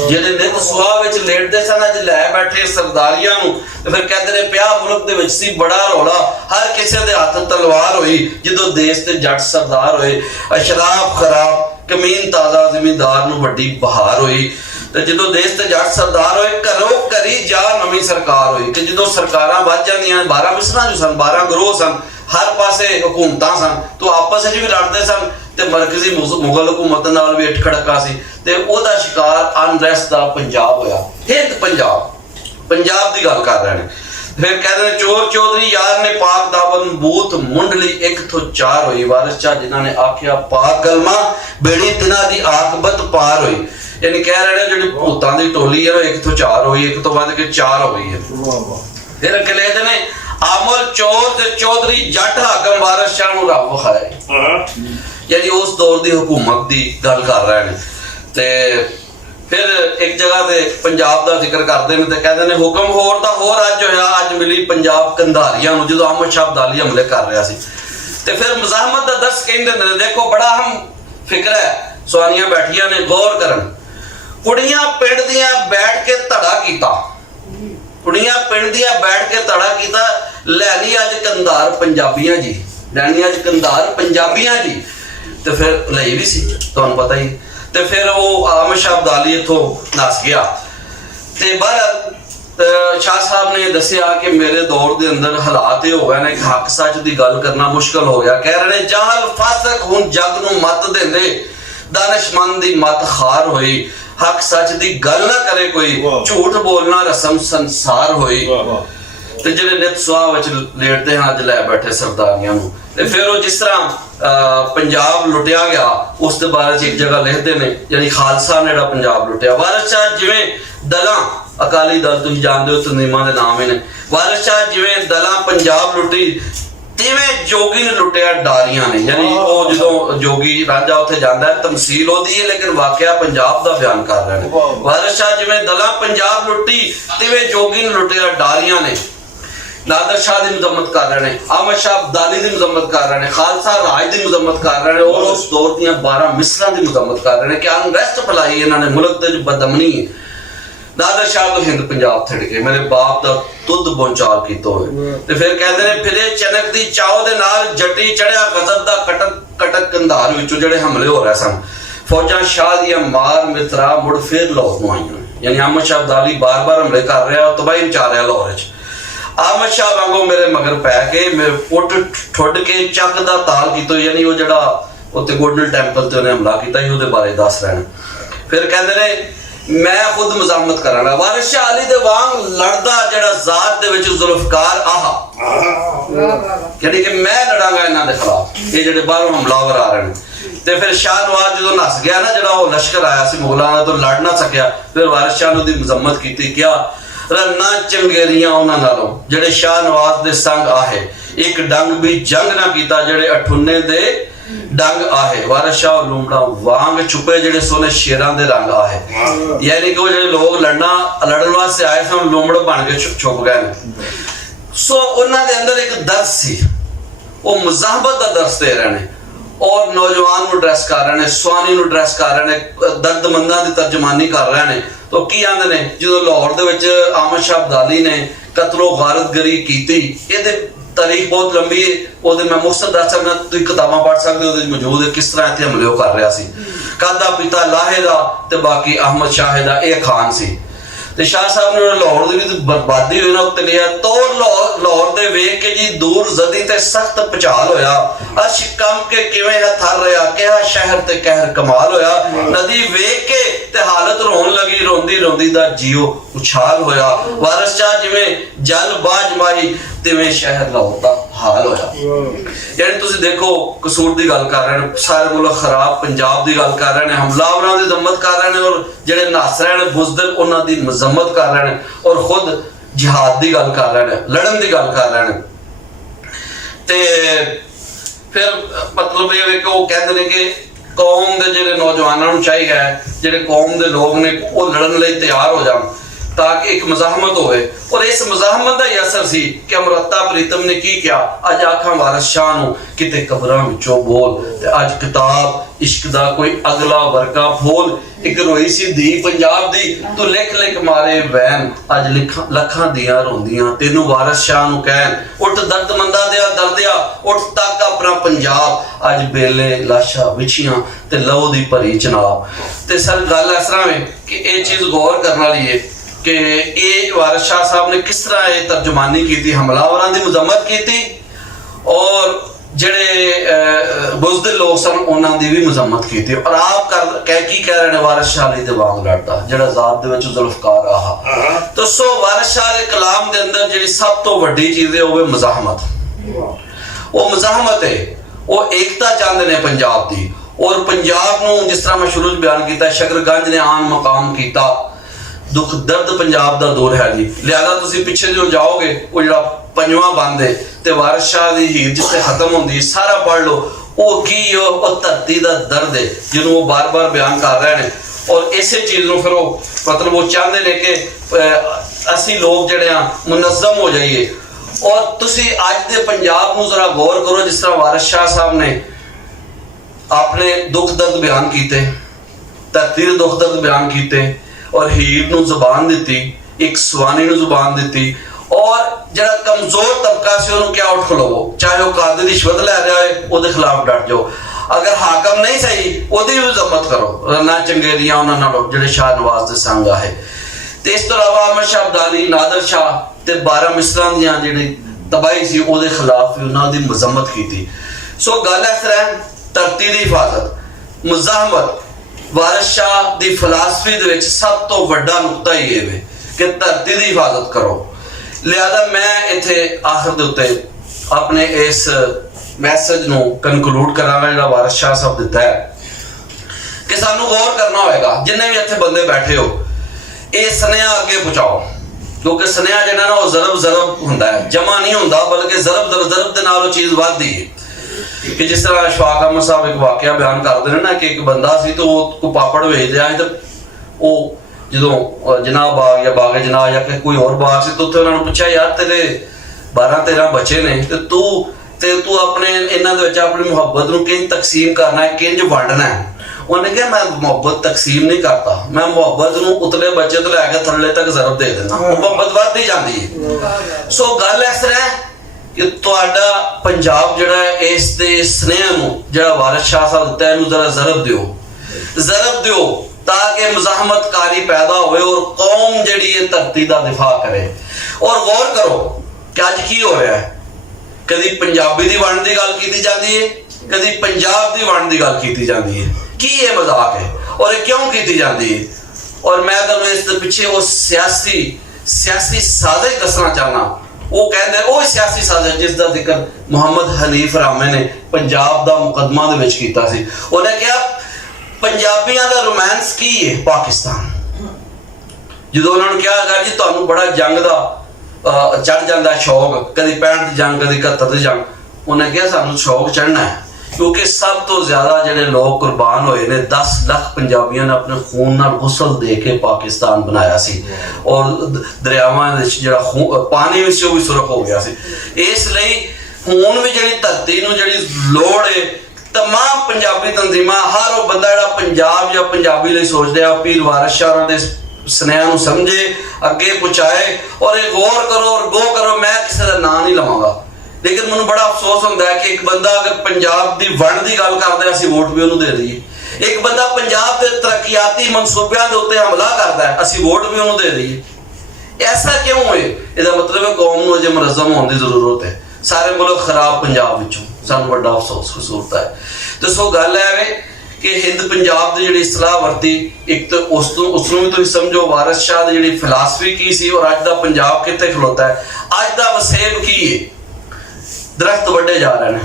ਜਿਹੜੇ ਨਿਤ ਸੁਆਹ ਵਿੱਚ ਲੇਟਦੇ ਸਨ ਅੱਜ ਲੈ ਬੈਠੇ ਸਰਦਾਰੀਆਂ ਨੂੰ। ਤੇ ਫਿਰ ਕਹਿੰਦੇ ਨੇ ਪਿਆ ਮੁਲਕ ਦੇ ਵਿੱਚ ਸੀ ਬੜਾ ਰੌਲਾ, ਹਰ ਕਿਸੇ ਦੇ ਹੱਥ ਤਲਵਾਰ ਹੋਈ ਜਦੋਂ ਦੇਸ਼ ਤੇ ਜੱਟ ਸਰਦਾਰ ਹੋਏ। ਅਸ਼ਰਾਫ ਖਰਾਬ ਕਮੀਨ ਤਾਜ਼ਾ ਜ਼ਿਮੀਂਦਾਰ ਨੂੰ ਵੱਡੀ ਬਹਾਰ ਹੋਈ। ਤੇ ਜਦੋਂ ਦੇਸ਼ ਤੇ ਜੱਟ ਸਰਦਾਰ ਹੋਏ ਘਰੋਂ ਘਰੀ ਜਾ ਨਵੀਂ ਸਰਕਾਰ ਹੋਈ। ਕਿ ਜਦੋਂ ਸਰਕਾਰਾਂ ਵੱਜ ਜਾਂਦੀਆਂ, 12 ਮਿਸਲਾਂ ਜੋ ਸਨ, 12 ਗਰੋਹ ਸਨ, ਹਰ ਪਾਸੇ ਹਕੂਮਤਾਂ ਸਨ, ਤੋਂ ਆਪਸ ਵਿੱਚ ਵੀ ਲੜਦੇ ਸਨ ਤੇ ਮਰਕਜ਼ੀ ਮੁਗਲ ਹਕੂਮਤ ਨਾਲ ਵੀ ਇੱਟ ਖੜਕਾ ਸੀ। ਤੇ ਉਹਦਾ ਸ਼ਿਕਾਰ ਅਨਰੈਸਟ ਦਾ ਪੰਜਾਬ ਹੋਇਆ। ਹਿੰਦ ਪੰਜਾਬ ਦੀ ਗੱਲ ਕਰ ਰਹੇ ਨੇ। ਫਿਰ ਕਹਿੰਦੇ ਨੇ ਚੋਰ ਚੌਧਰੀ ਯਾਰ ਨੇ ਪਾਕ ਦਾਵਨ ਬੂਤ ਮੁੰਡਲੀ ਇੱਕ ਤੋਂ 4 ਹੋਈ। ਵਾਰਿਸ ਸ਼ਾਹ ਜਿਨ੍ਹਾਂ ਨੇ ਆਖਿਆ ਪਾਕ ਕਲਮਾ ਬੇੜੀ ਤਿਨਾਂ ਦੀ ਆਕਬਤ ਪਾਰ ਹੋਈ। ਯਾਨੀ ਕਹਿ ਰਹੇ ਨੇ ਜਿਹੜੀ ਭੂਤਾਂ ਦੀ ਟੋਲੀ ਹੈ ਉਹ 1 ਤੋਂ 4 ਹੋਈ, 1 ਤੋਂ ਵੱਧ ਕੇ 4 ਹੋਈ ਹੈ। ਫਿਰ ਅੱਗੇ ਲਿਖਦੇ ਨੇ ਆਮਲ ਚੋਰ ਤੇ ਚੌਧਰੀ ਜੱਟ ਹਾਕਮ ਵਾਰਿਸ ਸ਼ਾਹ ਨੂੰ ਰੱਬ ਵਿਖਾਏ। ਯਾਨੀ ਉਸ ਦੌਰ ਦੀ ਹਕੂਮਤ ਦੀ ਗੱਲ ਕਰ ਰਹੇ ਨੇ। ਤੇ ਫਿਰ ਇੱਕ ਜਗ੍ਹਾ ਤੇ ਪੰਜਾਬ ਦਾ ਜ਼ਿਕਰ ਕਰਦੇ ਨੇ ਤੇ ਕਹਿੰਦੇ ਨੇ ਹੁਕਮ ਹੋਰ ਦਾ ਹੋਰ ਅੱਜ ਹੋਇਆ, ਅੱਜ ਮਿਲੀ ਪੰਜਾਬ ਕੰਧਾਰੀਆਂ ਨੂੰ, ਜਦੋਂ ਅਹਿਮਦ ਸ਼ਾਹ ਅਬਦਾਲੀ ਹਮਲੇ ਕਰ ਰਿਹਾ ਸੀ। ਤੇ ਫਿਰ ਮੁਜ਼ਾਹਮਤ ਦਾ ਦਰਸ ਕਹਿੰਦੇ ਨੇ, ਦੇਖੋ ਬੜਾ ਅਹਿਮ ਫਿਕਰ ਹੈ, ਸਵਾਨੀਆਂ ਬੈਠੀਆਂ ਨੇ ਗੌਰ ਕਰਨ। ਕੁੜੀਆਂ ਪਿੰਡ ਦੀਆਂ ਬੈਠ ਕੇ ਧੜਾ ਕੀਤਾ, ਕੁੜੀਆਂ ਪਿੰਡ ਦੀਆਂ ਬੈਠ ਕੇ ਧੜਾ ਕੀਤਾ, ਲੈਣੀ ਅੱਜ ਕੰਧਾਰ ਪੰਜਾਬੀਆਂ ਜੀ, ਲੈਣੀ ਅੱਜ ਕੰਧਾਰ ਪੰਜਾਬੀਆਂ ਜੀ। ਤੇ ਫਿਰ ਲਈ ਵੀ ਸੀ, ਤੁਹਾਨੂੰ ਪਤਾ ਹੀ। ਤੇ ਫਿਰ ਉਹ ਅਹਿਮਦ ਸ਼ਾਹ ਅਬਦਾਲੀ ਇੱਥੋਂ ਨੱਸ ਗਿਆ। ਤੇ ਬਾਹਰ ਸ਼ਾਹ ਸਾਹਿਬ ਨੇ ਦੱਸਿਆ ਕਿ ਮੇਰੇ ਦੌਰ ਦੇ ਅੰਦਰ ਹਾਲਾਤ ਇਹ ਹੋ ਗਏ ਨੇ ਕਿ ਹੱਕ ਸੱਚ ਦੀ ਗੱਲ ਕਰਨਾ ਮੁਸ਼ਕਲ ਹੋ ਗਿਆ। ਕਹਿ ਰਹੇ ਨੇ ਜਾਹਲ ਫਾਸਕ ਹੁਣ ਜੱਗ ਨੂੰ ਮੱਤ ਦਿੰਦੇ, ਦਾਨਿਸ਼ਮੰਦ ਦੀ ਮੱਤ ਖਾਰ ਹੋਈ। ਹੱਕ ਸੱਚ ਦੀ ਗੱਲ ਨਾ ਕਰੇ ਕੋਈ, ਝੂਠ ਬੋਲਣਾ ਰਸਮ ਸੰਸਾਰ ਹੋਈ। ਤੇ ਜਿਹੜੇ ਨਿਤ ਸੁਆਹ ਵਿੱਚ ਲੇਟਦੇ ਹਨ ਅੱਜ ਲੈ ਬੈਠੇ ਸਰਦਾਰੀਆਂ ਨੂੰ। ਤੇ ਫਿਰ ਉਹ ਜਿਸ ਤਰ੍ਹਾਂ ਪੰਜਾਬ ਲੁੱਟਿਆ ਗਿਆ ਉਸ ਦੇ ਬਾਰੇ ਚ ਇੱਕ ਜਗ੍ਹਾ ਲਿਖਦੇ ਨੇ, ਯਾਨੀ ਖਾਲਸਾ ਨੇ ਜਿਹੜਾ ਪੰਜਾਬ ਲੁੱਟਿਆ। ਵਾਰਿਸ ਸ਼ਾਹ ਜਿਵੇਂ ਦਲਾਂ, ਅਕਾਲੀ ਦਲ ਤੁਸੀਂ ਜਾਣਦੇ ਹੋ ਤਨਜ਼ੀਮਾਂ ਦੇ ਨਾਮ ਨੇ, ਵਾਰਿਸ ਸ਼ਾਹ ਜਿਵੇਂ ਦਲਾਂ ਪੰਜਾਬ ਲੁੱਟੀ ਤਿਵੇਂ ਜੋਗੀ ਨੇ ਲੁੱਟਿਆ ਡਾਰੀਆਂ ਨੇ। ਯਾਨੀ ਉਹ ਜਦੋਂ ਜੋਗੀ ਰਾਂਝਾ ਉੱਥੇ ਜਾਂਦਾ ਹੈ, ਤਮਸੀਲ ਉਹਦੀ ਹੈ ਲੇਕਿਨ ਵਾਕਿਆ ਪੰਜਾਬ ਦਾ ਬਿਆਨ ਕਰ ਰਹੇ ਨੇ। ਵਾਰਿਸ ਸ਼ਾਹ ਜਿਵੇਂ ਦਲਾਂ ਪੰਜਾਬ ਲੁੱਟੀ ਤਿਵੇਂ ਜੋਗੀ ਨੇ ਲੁੱਟਿਆ ਡਾਰੀਆਂ ਨੇ। ਨਾਦਰ ਸ਼ਾਹ ਦੀ ਮਜ਼ਮਤ ਕਰ ਰਹੇ ਨੇ, ਅਹਿਮਦ ਸ਼ਾਹ ਅਬਦਾਲੀ ਦੀ ਮਜ਼ਮਤ ਕਰ ਰਹੇ ਨੇ, ਖਾਲਸਾ ਰਾਜ ਦੀ ਮਜ਼ਮਤ ਕਰ ਰਹੇ ਨੇ, ਔਰ ਉਸ ਦੌਰ ਦੀਆਂ 12 ਮਿਸਲਾਂ ਦੀ ਮਜ਼ਮਤ ਕਰ ਰਹੇ ਨੇ ਕਿ ਅਨਰੈਸਟ ਫੈਲਾਈ ਇਹਨਾਂ ਨੇ ਮੁਲਕ ਤੇ ਜੋ ਬਦਅਮਨੀ ਹੈ। ਨਾਦਰ ਸ਼ਾਹ ਤੋਂ ਹਿੰਦ ਪੰਜਾਬ ਥਿੜ ਕੇ ਮੇਰੇ ਬਾਪ ਦਾ ਦੁੱਧ ਬੋਂਚਾਲ ਕੀਤਾ ਹੋਵੇ। ਤੇ ਫਿਰ ਕਹਿੰਦੇ ਨੇ ਫਿਰੇ ਚਨਕ ਦੀ ਚਾਉ ਦੇ ਨਾਲ ਜੱਟੀ ਚੜਿਆ ਗਜ਼ਬ ਦਾ ਕਟਕ ਕੰਧਾਰ ਵਿੱਚੋਂ ਜਿਹੜੇ ਹਮਲੇ ਹੋ ਰਹੇ ਸਨ। ਫੌਜਾਂ ਸ਼ਾਹ ਦੀਆਂ ਮਾਰ ਮਿਤਰਾ ਮੁੜ ਫਿਰ ਲਾਹੌਰ ਨੂੰ ਆਈਆਂ। ਯਾਨੀ ਅਹਿਮਦ ਸ਼ਾਹ ਅਬਦਾਲੀ ਬਾਰ-ਬਾਰ ਹਮਲੇ ਕਰ ਰਿਹਾ, ਤਬਾਹੀ ਮਚਾ ਰਿਹਾ ਲਾਹੌਰ ਵਿੱਚ। ਅਹਿਮਦ ਸ਼ਾਹ ਵਾਂਗੂ ਮੇਰੇ ਮਗਰ ਪੈ ਕੇ ਮੇਰੇ ਪੁੱਟ ਠੁੱਡ ਕੇ ਚੱਕ ਦਾ ਤਾਲ ਕੀਤਾ। ਯਾਨੀ ਉਹ ਜਿਹੜਾ ਉੱਤੇ ਗੋਲਡਨ ਟੈਂਪਲ ਤੇ ਉਹਨੇ ਹਮਲਾ ਕੀਤਾ ਸੀ ਉਹਦੇ ਬਾਰੇ ਦੱਸ ਰਹੇ ਨੇ। ਫਿਰ ਕਹਿੰਦੇ ਨੇ ਮੈਂ ਖੁਦ ਮਜ਼ਾਮਤ ਕਰਾਂਗਾ ਵਾਰਿਸ ਸ਼ਾਹ ਅਲੀ ਦੇ ਵਾਂਗ ਲੜਦਾ ਜਿਹੜਾ ਜ਼ਾਤ ਦੇ ਵਿੱਚ ਜ਼ੁਲਫਕਾਰ ਯਾਨੀ ਕਿ ਮੈਂ ਲੜਾਂਗਾ ਇਹਨਾਂ ਦੇ ਖਿਲਾਫ, ਇਹ ਜਿਹੜੇ ਬਾਹਰੋਂ ਹਮਲਾਵਰ ਆ ਰਹੇ ਨੇ। ਤੇ ਫਿਰ ਸ਼ਾਹ ਨਵਾਜ਼ ਜਦੋਂ ਨੱਸ ਗਿਆ ਨਾ, ਜਿਹੜਾ ਉਹ ਲਸ਼ਕਰ ਆਇਆ ਸੀ ਮੁਗਲਾਂ ਦਾ, ਤੋਂ ਲੜ ਨਾ ਸਕਿਆ। ਫਿਰ ਵਾਰਿਸ ਸ਼ਾਹ ਨੂੰ ਦੀ ਮਜ਼ਮਤ ਕੀਤੀ, ਕਿਹਾ ਰੰਨਾ ਚੰਗੇਰੀਆਂ ਉਹਨਾਂ ਨਾਲੋਂ ਜਿਹੜੇ ਸ਼ਾਹ ਨਵਾਜ਼ ਦੇ ਸੰਗ ਆਹੇ, ਇੱਕ ਡੰਗ ਵੀ ਜੰਗ ਨਾ ਕੀਤਾ ਜਿਹੜੇ ਅਠੁੰਨੇ ਦੇ ਡੰਗ ਆਹੇ। ਵਾਰਿਸ ਸ਼ਾਹ ਲੂਮੜਾ ਵਾਂਗ ਛੁਪੇ ਜਿਹੜੇ ਸੋਨੇ ਸ਼ੇਰਾਂ ਦੇ ਰੰਗ ਆਹੇ। ਯਾਨੀ ਕਿ ਉਹ ਜਿਹੜੇ ਲੋਕ ਲੜਨ ਵਾਸਤੇ ਆਏ ਸਨ ਲੂਮੜ ਬਣ ਕੇ ਛੁਪ ਗਏ ਨੇ। ਸੋ ਉਹਨਾਂ ਦੇ ਅੰਦਰ ਇੱਕ ਦਰਸ ਸੀ, ਉਹ ਮੁਜ਼ਾਹਬਤ ਦਾ ਦਰਸ ਦੇ ਰਹੇ ਨੇ, ਔਰ ਨੌਜਵਾਨ ਨੂੰ ਡਰੈਸ ਕਰ ਰਹੇ ਨੇ, ਸਵਾਨੀ ਨੂੰ ਡਰੈਸ ਕਰ ਰਹੇ ਨੇ, ਦਰਦਮੰਦਾਂ ਦੀ ਤਰਜਮਾਨੀ ਕਰ ਰਹੇ ਨੇ। तो की आंदे ने जो लाहौर दे विच अहमद शाह अब्दाली ने कतलो गारतगरी कीती, ये तारीख बहुत लंबी है, ਉਹਦੇ मैं मुख्तसर दस सकदा, तुसीं किताबां पढ़ सकदे हो, ਉਹਦੇ ਵਿੱਚ मौजूद है किस तरह इत्थे हमले कर रहा सी। कादा पिता लाहे दा ते बाकी अहमद शाह दा ये खान सी। ਤੇ ਸ਼ਾਹ ਸਾਹਿਬ ਨੇ ਲਾਹੌਰ ਦੀ ਵੀ ਬਰਬਾਦੀ ਹੋਈ ਨਾ ਉੱਤੇ ਲਿਆ ਤੋਰ ਲਾਹੌਰ ਦੇ ਵੇਖ ਕੇ ਜੀ ਦੂਰ ਜ਼ਦੀ ਤੇ ਸਖਤ ਪਚਾਲ ਹੋਇਆ। ਅਸ਼ ਕੰਮ ਕੇ ਕਿਵੇਂ ਹੈ ਥਰ ਰਿਹਾ, ਕਿਹਾ ਸ਼ਹਿਰ ਤੇ ਕਹਿਰ ਕਮਾਲ ਹੋਇਆ। ਨਦੀ ਵੇਖ ਕੇ ਤੇ ਹਾਲਤ ਰੋਣ ਲੱਗੀ, ਰੋਂਦੀ ਰੋਂਦੀ ਦਾ ਜੀਓ ਉਛਾਲ ਹੋਇਆ। ਵਾਰਿਸ ਸ਼ਾਹ ਜਿਵੇਂ ਜਲ ਬਾਜ ਮਾਹੀ ਤਿਵੇਂ ਸ਼ਹਿਰ ਲਾਹੌਰ ਦਾ ਹਾਲ ਹੋਇਆ। ਯਾਨੀ ਤੁਸੀਂ ਦੇਖੋ ਕਸੂਰ ਦੀ ਗੱਲ ਕਰ ਰਹੇ ਨੇ, ਸਾਰੇ ਮੁਲਕ ਖਰਾਬ ਪੰਜਾਬ ਦੀ ਗੱਲ ਕਰ ਰਹੇ ਨੇ, ਹਮਲਾਵਰਾਂ ਦੀ ਜ਼ਮਤ ਕਰ ਰਹੇ ਨੇ, ਔਰ ਜਿਹੜੇ ਨਸ ਰਹੇ ਨੇ ਬੁਜ਼ਦਿਲ ਉਹਨਾਂ ਦੀ मजम्मत कर रहे हैं और खुद जिहाद की गल कर रहे हैं, लड़न की गल कर रहे हैं। ते फिर मतलब ये कि वो कहते हैं कि कौम के जो नौजवानों को चाहिए, जो कौम के लोग ने वो लड़न लई तैयार हो जान ताकि एक मज़ाहमत होवे। और इस मज़ाहमत का ही असर सी कि अमृता प्रीतम ने की किया, अज आखा वारिस शाह नूं किते कबरां विचों बोल, ते अज किताब इश्क दा कोई अगला वर्का फोल। एक रोई सी धी पंजाब दी तू लिख लिख मारे वैन, अज लखां दियां रोंदियां तेनू वारिस शाह नूं कहन, उठ दर्दमंदा दिया दर्दिया उठ तक अपना पंजाब, अज बेले लाशा विछियां ते लहू दी भरी चनाब। ते सर गल इस तरह है कि ये चीज़ गौर करने वाली है कि ये वारिस शाह साहब ने किस तरह ये तर्जुमानी की थी, हमलावरां दी मजम्मत की थी, और ਜਿਹੜੇ ਬੁਜ਼ਦਿਲ ਲੋਕ ਸਨ ਉਹਨਾਂ ਦੀ ਵੀ ਮਜ਼ਮਤ ਕੀਤੀ। ਔਰ ਆਪ ਕੀ ਕਹਿ ਰਹੇ ਨੇ, ਵਾਰਿਸ ਸ਼ਾਹ ਅਲੀ ਦੇ ਵਾਂਗ ਲੜਦਾ ਜਿਹੜਾ ਜ਼ਾਤ ਦੇ ਵਿੱਚ ਜ਼ੁਲਫਕਾਰ ਆਹਾ। ਤਾਂ ਸੋ ਵਾਰਿਸ ਸ਼ਾਹ ਦੇ ਕਲਾਮ ਦੇ ਅੰਦਰ ਜਿਹੜੀ ਸਭ ਤੋਂ ਵੱਡੀ ਚੀਜ਼ ਹੈ ਉਹ ਹੈ ਮਜ਼ਾਹਮਤ। ਉਹ ਮਜ਼ਾਹਮਤ ਹੈ, ਉਹ ਏਕਤਾ ਚਾਹੁੰਦੇ ਨੇ ਪੰਜਾਬ ਦੀ। ਔਰ ਪੰਜਾਬ ਨੂੰ ਜਿਸ ਤਰ੍ਹਾਂ ਮੈਂ ਸ਼ੁਰੂ 'ਚ ਬਿਆਨ ਕੀਤਾ, ਸ਼ਕਰਗੰਜ ਨੇ ਆਨ ਮਕਾਮ ਕੀਤਾ, ਦੁੱਖ ਦਰਦ ਪੰਜਾਬ ਦਾ ਦੌਰ ਹੈ ਜੀ। ਲਿਹਾਜ਼ਾ ਤੁਸੀਂ ਪਿੱਛੇ ਜੋ ਜਾਓਗੇ ਉਹ ਜਿਹੜਾ ਪੰਜਵਾਂ ਬੰਦ ਹੈ ਤੇ ਵਾਰਿਸ ਸ਼ਾਹ ਦੀ ਹੀਰ ਜਿੱਥੇ ਖਤਮ ਹੁੰਦੀ ਸਾਰਾ ਪੜ੍ਹ ਲਓ, ਉਹ ਕੀ ਉਹ ਧਰਤੀ ਦਾ ਦਰਦ ਹੈ ਜਿਹਨੂੰ ਉਹ ਬਾਰ-ਬਾਰ ਬਿਆਨ ਕਰ ਰਹੇ ਨੇ। ਔਰ ਇਸੇ ਚੀਜ਼ ਨੂੰ ਫਿਰ ਉਹ ਮਤਲਬ ਉਹ ਚਾਹੁੰਦੇ ਨੇ ਕਿ ਅਸੀਂ ਲੋਕ ਜਿਹੜੇ ਆ ਮੁਨੱਜ਼ਮ ਹੋ ਜਾਈਏ। ਔਰ ਤੁਸੀਂ ਅੱਜ ਦੇ ਪੰਜਾਬ ਨੂੰ ਜ਼ਰਾ ਗੌਰ ਕਰੋ, ਜਿਸ ਤਰ੍ਹਾਂ ਵਾਰਿਸ ਸ਼ਾਹ ਸਾਹਿਬ ਨੇ ਆਪਣੇ ਦੁੱਖ ਦਰਦ ਬਿਆਨ ਕੀਤੇ, ਧਰਤੀ ਦੇ ਦੁੱਖ ਦਰਦ ਬਿਆਨ ਕੀਤੇ, और हीर नूं जुबान दी, एक सुवानी नूं जुबान दी, और जिहड़ा कमजोर तबका सी उहनूं क्या उठ खलोवो, चाहे वह कादी दी रिश्वत लै रहा है उहदे खिलाफ डट जाओ, अगर हाकम नहीं सही उहदी भी मजम्मत करो, रन्ना चंगेरियां उहनां नालों जिहड़े शाह नवाज दे संग आहे। ते इस तो इलावा अहमद शाह अब्दाली, नादर शाह ते 12 मिसरां दी जिहड़ी तबाही सी उहदे खिलाफ भी उहनां दी मजम्मत कीती। सो गल इस तरह धरती दी हिफाजत, मुज़ाहमत, वारिस शाह दी फिलासफी दे विच सब तो वड्डा नुकता ही ये वे कि धरती दी हिफाजत करो। लिहाजा मैं इत्थे आखिर दे उत्ते अपने इस मैसेज नूं कनकलूड करांगा जिहड़ा वारिस शाह साहब दिता है कि सानू गौर करना होएगा, जिन्ने भी इत्थे बंदे बैठे हो, ये सनेहा अगे पहुंचाओ, क्योंकि सनेहा जिहड़ा ना वो ज़रब हुंदा है, जमा नहीं हुंदा, बल्कि ज़रब दे नाल वो चीज़ वधदी है। कि जिस तरह अशफाक अहमद साहब एक वाकया बयान करते हैं ना कि एक बंदा सी तो वो पापड़ वेच दिया, तो वो जो जनाब बाग या बाग जनाब या कोई और बाग से, तो उत्थे उन्होंने पूछा यार तेरे 12-13 बच्चे ने ते तू अपने इन्हां दे विच अपनी मुहब्बत नूं किंज तकसीम करना है, किंज वंडना है। उन्हें कहा मैं मुहब्बत तकसीम नहीं करता, मैं मुहब्बत नूं उतले बच्चे तो लैके थल्ले तक ज़रब दे देना, मुहब्बत वधदी जांदी है। सो गल इस तरह कि तुहाडा पंजाब जिहड़ा है इस दे स्नेह नूं जिहड़ा वारिस शाह साहब दिता है इहनूं जरा ज़रब दिओ ताकि मुज़ाहमतकारी पैदा होवे और कौम जिहड़ी है धरती दा दिफा करे। और गौर करो कि अज की हो रहा है, कदी पंजाबी दी वंड दी गल कीती जांदी है, कदी पंजाब दी वंड दी गल कीती जांदी है। की ये मजाक है और ये क्यों कीती जांदी है? और मैं तुहानूं इस दे पिछे वो सियासी साजिश दसना चाहना। वो कहते वो सियासी साजिश जिसका जिक्र मुहम्मद हनीफ रामे ने पंजाब दा मुकदमा दे विच कीता सी। उन्हें कहा पंजाबियां दा रोमांस की है पाकिस्तान। जो उन्होंने कहा जी तुहानू बड़ा जंग दा चढ़ जाता शौक, कभी 65 की जंग, कभी 71 की जंग। उन्हें कहा सानू शौक चढ़ना है क्योंकि सब तो ज्यादा जिहड़े लोग कुर्बान होए ने 10 लाख पंजाबियों ने अपने खून नाल गुसल दे के पाकिस्तान बनाया सी, और दरियावां दे जिहड़ा पानी विच भी सुरख हो गया सी। इसलिए हुण भी जिहड़ी धरती नूं जिहड़ी लोड़ है, तमाम पंजाबी तंजीमां, हर वो बंदा जिहड़ा पंजाब या पंजाबी लई सोच रहा, पीर वारिस शाह दे ਸੁਨੇਹਾ ਨੂੰ ਸਮਝੇ, ਅੱਗੇ ਪਹੁੰਚਾਏ ਔਰ ਇਹ ਗੌਰ ਕਰੋ ਔਰ ਗੋ ਕਰੋ। ਮੈਂ ਕਿਸੇ ਦਾ ਨਾਂ ਨਹੀਂ ਲਵਾਂਗਾ, ਲੇਕਿਨ ਮੈਨੂੰ ਬੜਾ ਅਫਸੋਸ ਹੁੰਦਾ ਹੈ ਕਿ ਇੱਕ ਬੰਦਾ ਅਗਰ ਪੰਜਾਬ ਦੀ ਵੰਡ ਦੀ ਗੱਲ ਕਰਦਾ ਅਸੀਂ ਵੋਟ ਵੀ ਉਹਨੂੰ ਦੇ ਦਈਏ। ਇੱਕ ਬੰਦਾ ਪੰਜਾਬ ਦੇ ਤਰੱਕੀਆਤੀ ਮਨਸੂਬਿਆਂ ਦੇ ਉੱਤੇ ਹਮਲਾ ਕਰਦਾ ਹੈ, ਅਸੀਂ ਵੋਟ ਵੀ ਉਹਨੂੰ ਦੇ ਦਈਏ। ਐਸਾ ਕਿਉਂ ਹੋਏ? ਇਹਦਾ ਮਤਲਬ ਹੈ ਕੌਮ ਨੂੰ ਅਜੇ ਮੁਨੱਜ਼ਮ ਹੋਣ ਦੀ ਜ਼ਰੂਰਤ ਹੈ। ਸਾਰੇ ਮੁਲਕ ਖਰਾਬ ਪੰਜਾਬ ਵਿੱਚੋਂ ਸਾਨੂੰ ਵੱਡਾ ਅਫਸੋਸ ਕਸੂਰਤ ਹੈ। ਤੇ ਸੋ ਗੱਲ ਹੈ ਵੇ ਕਿ ਹਿੰਦ ਪੰਜਾਬ ਦੀ ਜਿਹੜੀ ਇਸਲਾਹ ਵਰਤੀ, ਇੱਕ ਤਾਂ ਉਸ ਨੂੰ ਵੀ ਤੁਸੀਂ ਸਮਝੋ ਵਾਰਿਸ ਸ਼ਾਹ ਦੀ ਜਿਹੜੀ ਫਿਲਾਸਫੀ ਕੀ ਸੀ ਔਰ ਅੱਜ ਦਾ ਪੰਜਾਬ ਕਿੱਥੇ ਖਲੋਤਾ ਹੈ। ਅੱਜ ਦਾ ਵਸੇਬ ਕੀ ਹੈ? ਦਰਖਤ ਵੱਡੇ ਜਾ ਰਹੇ ਨੇ,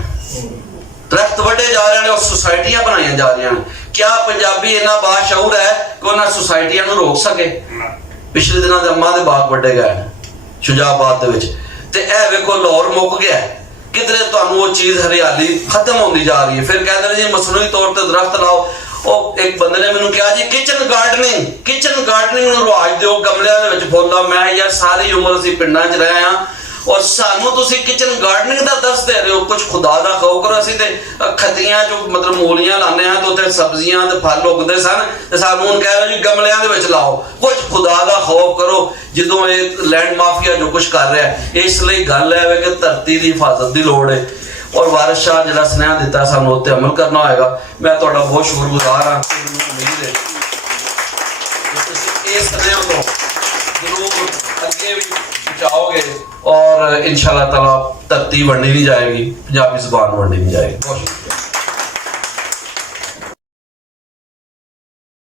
ਦਰਖਤ ਵੱਡੇ ਜਾ ਰਹੇ ਨੇ ਔਰ ਸੁਸਾਇਟੀਆਂ ਬਣਾਈਆਂ ਜਾ ਰਹੀਆਂ ਨੇ। ਕਿਆ ਪੰਜਾਬੀ ਇੰਨਾ ਬਾਸ਼ਊਰ ਹੈ ਕਿ ਉਹਨਾਂ ਸੁਸਾਇਟੀਆਂ ਨੂੰ ਰੋਕ ਸਕੇ? ਪਿਛਲੇ ਦਿਨਾਂ ਦੇ ਅੰਮਾਂ ਦੇ ਬਾਗ ਵੱਡੇ ਗਏ ਨੇ ਸ਼ੁਜਾਬਾਦ ਦੇ ਵਿੱਚ, ਤੇ ਇਹ ਵੇਖੋ ਲਾਹੌਰ ਮੁੱਕ ਗਿਆ। ਕਿਧਰੇ ਤੁਹਾਨੂੰ ਉਹ ਚੀਜ਼ ਹਰਿਆਲੀ ਖਤਮ ਹੁੰਦੀ ਜਾ ਰਹੀ ਹੈ। ਫਿਰ ਕਹਿੰਦੇ ਨੇ ਜੀ ਮਸਨੂਈ ਤੌਰ ਤੇ ਦਰਖਤ ਲਾਓ। ਉਹ ਇੱਕ ਬੰਦੇ ਨੇ ਮੈਨੂੰ ਕਿਹਾ ਜੀ ਕਿਚਨ ਗਾਰਡਨਿੰਗ ਨੂੰ ਰਵਾਜ ਦਿਓ, ਗਮਲਿਆਂ ਦੇ ਵਿੱਚ ਫੁੱਲ ਲਾਓ। ਮੈਂ ਯਾਰ ਸਾਰੀ ਉਮਰ ਅਸੀਂ ਪਿੰਡਾਂ 'ਚ ਰਹੇ ਹਾਂ ਔਰ ਸਾਨੂੰ ਤੁਸੀਂ ਕਿਚਨ ਗਾਰਡਨਿੰਗ ਦਾ ਦਰਸ ਦੇ ਰਹੇ ਹੋ। ਕੁਝ ਖੁਦਾ ਦਾ ਖੌਫ ਕਰੋ। ਅਸੀਂ ਤੇ ਖੱਤੀਆਂ ਜੋ ਮਤਲਬ ਮੂਲੀਆਂ ਲਾਉਂਦੇ ਹਾਂ ਤੇ ਉੱਥੇ ਸਬਜ਼ੀਆਂ ਤੇ ਫਲ ਉੱਗਦੇ ਸਨ, ਤੇ ਸਾਨੂੰ ਹੁਣ ਕਹਿ ਰਹੇ ਜੀ ਗਮਲਿਆਂ ਦੇ ਵਿੱਚ ਲਾਓ। ਕੁਝ ਖੁਦਾ ਦਾ ਖੌਫ ਕਰੋ ਜਦੋਂ ਇਹ ਲੈਂਡ ਮਾਫੀਆ ਜੋ ਕੁਝ ਕਰ ਰਿਹਾ। ਇਸ ਲਈ ਗੱਲ ਹੈ ਕਿ ਧਰਤੀ ਦੀ ਹਿਫਾਜ਼ਤ ਦੀ ਲੋੜ ਹੈ ਔਰ ਵਾਰਿਸ ਸ਼ਾਹ ਜਿਹੜਾ ਸੁਨੇਹਾ ਦਿੱਤਾ ਸਾਨੂੰ ਉੱਤੇ ਅਮਲ ਕਰਨਾ ਹੋਏਗਾ। ਮੈਂ ਤੁਹਾਡਾ ਬਹੁਤ ਸ਼ੁਕਰਗੁਜ਼ਾਰ ਹਾਂ। ਮੈਨੂੰ ਉਮੀਦ ਹੈ ਕਿ ਤੁਸੀਂ ਇਸ ਸੁਨੇਹੇ ਤੋਂ ਜ਼ਰੂਰ ਅੱਗੇ ਵੀ ਪਹੁੰਚਾਓਗੇ ਔਰ इंशाअल्लाह ताला धरती वंडी नहीं जाएगी, पंजाबी ज़ुबान वंडी नहीं जाएगी। बहुत शुक्रिया।